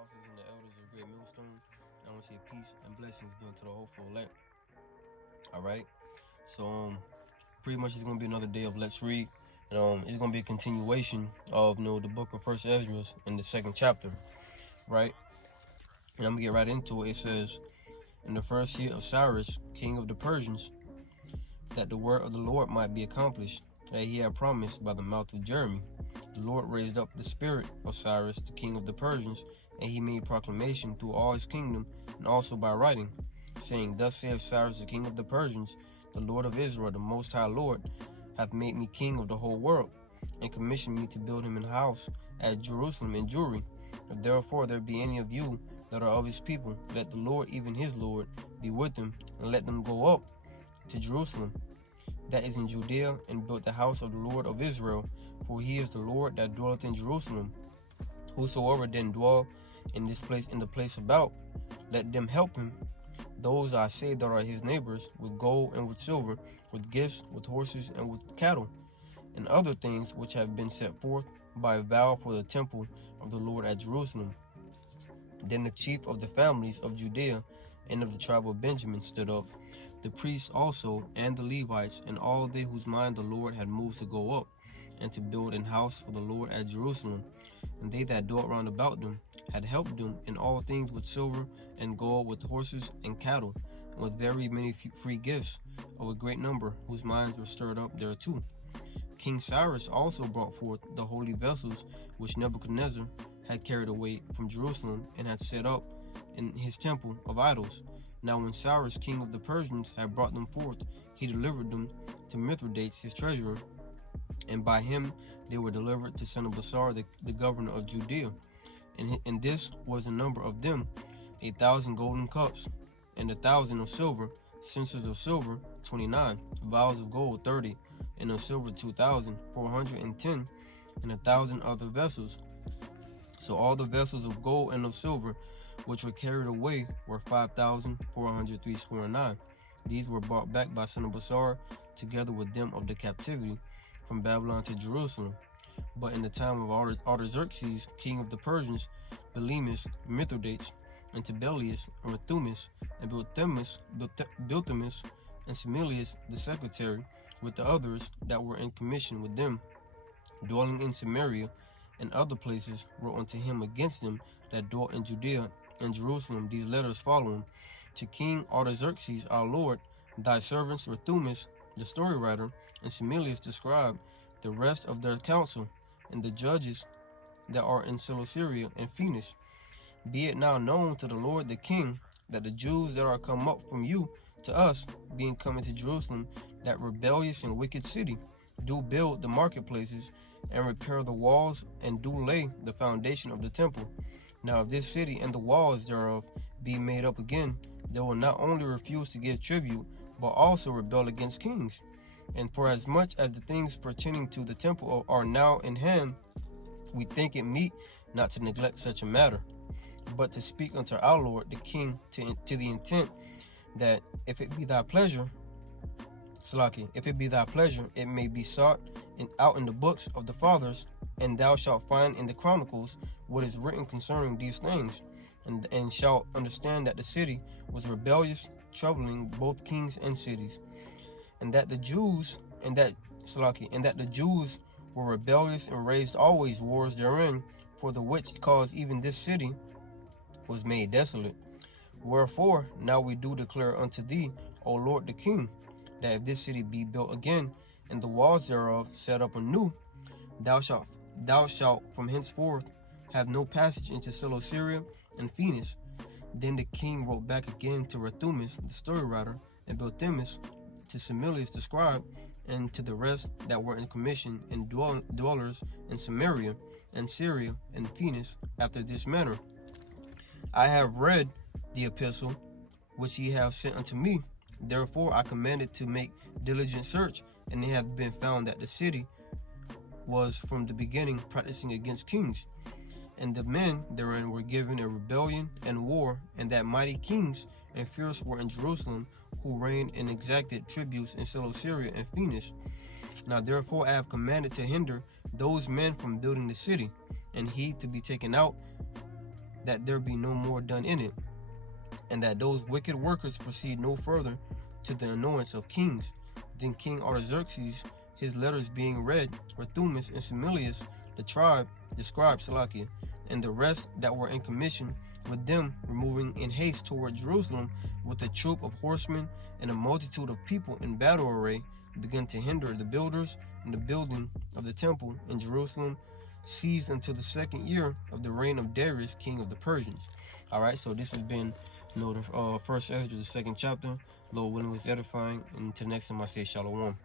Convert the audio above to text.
apostles and the elders of Great Millstone. I want to say peace and blessings be unto the hopeful elect. All right. So pretty much it's gonna be another day of Let's Read. It's gonna be a continuation of the book of First Esdras in the second chapter, right? And I'm gonna get right into it. It says, in the first year of Cyrus, king of the Persians, that the word of the Lord might be accomplished, that he had promised by the mouth of Jeremy. The Lord raised up the spirit of Cyrus, the king of the Persians, and he made proclamation through all his kingdom, and also by writing, saying, Thus saith Cyrus, the king of the Persians, the Lord of Israel, the Most High Lord, hath made me king of the whole world, and commissioned me to build him an house at Jerusalem in Jewry. If therefore there be any of you that are of his people, let the Lord, even his Lord, be with them, and let them go up to Jerusalem, that is in Judea, and build the house of the Lord of Israel, for he is the Lord that dwelleth in Jerusalem. Whosoever then dwell in this place, in the place about, let them help him, those I say that are his neighbors, with gold and with silver, with gifts, with horses, and with cattle, and other things which have been set forth by vow for the temple of the Lord at Jerusalem. Then the chief of the families of Judea and of the tribe of Benjamin stood up, the priests also, and the Levites, and all they whose mind the Lord had moved to go up, and to build an house for the Lord at Jerusalem. And they that dwelt round about them had helped them in all things with silver and gold, with horses and cattle, and with very many free gifts of a great number, whose minds were stirred up thereto. King Cyrus also brought forth the holy vessels which Nebuchadnezzar had carried away from Jerusalem, and had set up in his temple of idols. Now when Cyrus, king of the Persians, had brought them forth, he delivered them to Mithridates his treasurer, and by him they were delivered to Sennacherib the governor of Judea. And this was the number of them, 1,000 golden cups, and 1,000 of silver, censers of silver 29, vials of gold 30, and of silver 2,410, and 1,000 other vessels. So all the vessels of gold and of silver which were carried away were 5,403 square and 9. These were brought back by Sennacherib, together with them of the captivity from Babylon to Jerusalem. But in the time of Artaxerxes, king of the Persians, Belimus, Mithridates, and Tibelius, and Rethumus, and Bilthamus, and Similius the secretary, with the others that were in commission with them, dwelling in Samaria and other places, wrote unto him against them that dwelt in Judea and Jerusalem these letters following: To King Artaxerxes our Lord, thy servants Rethumus the story writer, and Similius the scribe, the rest of their council, and the judges that are in Cilicia and Phoenice. Be it now known to the Lord the King, that the Jews that are come up from you to us, being come into Jerusalem, that rebellious and wicked city, do build the marketplaces, and repair the walls, and do lay the foundation of the temple. Now if this city and the walls thereof be made up again, they will not only refuse to give tribute, but also rebel against kings. And for as much as the things pertaining to the temple are now in hand, we think it meet not to neglect such a matter, but to speak unto our Lord the King, to the intent that if it be thy pleasure, it may be sought out in the books of the fathers, and thou shalt find in the chronicles what is written concerning these things, and shalt understand that the city was rebellious, troubling both kings and cities, and that the Jews were rebellious, and raised always wars therein, for the which cause even this city was made desolate. Wherefore now we do declare unto thee, O Lord the King, that if this city be built again, and the walls thereof set up anew, thou shalt from henceforth have no passage into Cilicia and Phoenice. Then the king wrote back again to Rethumus the story writer, and Bilthamus to Similius the scribe, and to the rest that were in commission, and dwellers in Samaria and Syria and Phoenice, after this manner: I have read the epistle which ye have sent unto me. Therefore I commanded to make diligent search, and it hath been found that the city was from the beginning practicing against kings, and the men therein were given in rebellion and war, and that mighty kings and fierce were in Jerusalem, who reigned and exacted tributes in Cilicia and Phoenice. Now therefore I have commanded to hinder those men from building the city, and he to be taken out that there be no more done in it, and that those wicked workers proceed no further to the annoyance of kings. Then King Artaxerxes, his letters being read, Ruthumus and Similius, the scribe Salakia, and the rest that were in commission with them, removing in haste toward Jerusalem with a troop of horsemen and a multitude of people in battle array, began to hinder the builders and the building of the temple in Jerusalem, ceased until the 2nd year of the reign of Darius, king of the Persians. All right, so this has been, the 1st Esdras, the 2nd chapter. Lord willing, was edifying. And until next time, I say shalom.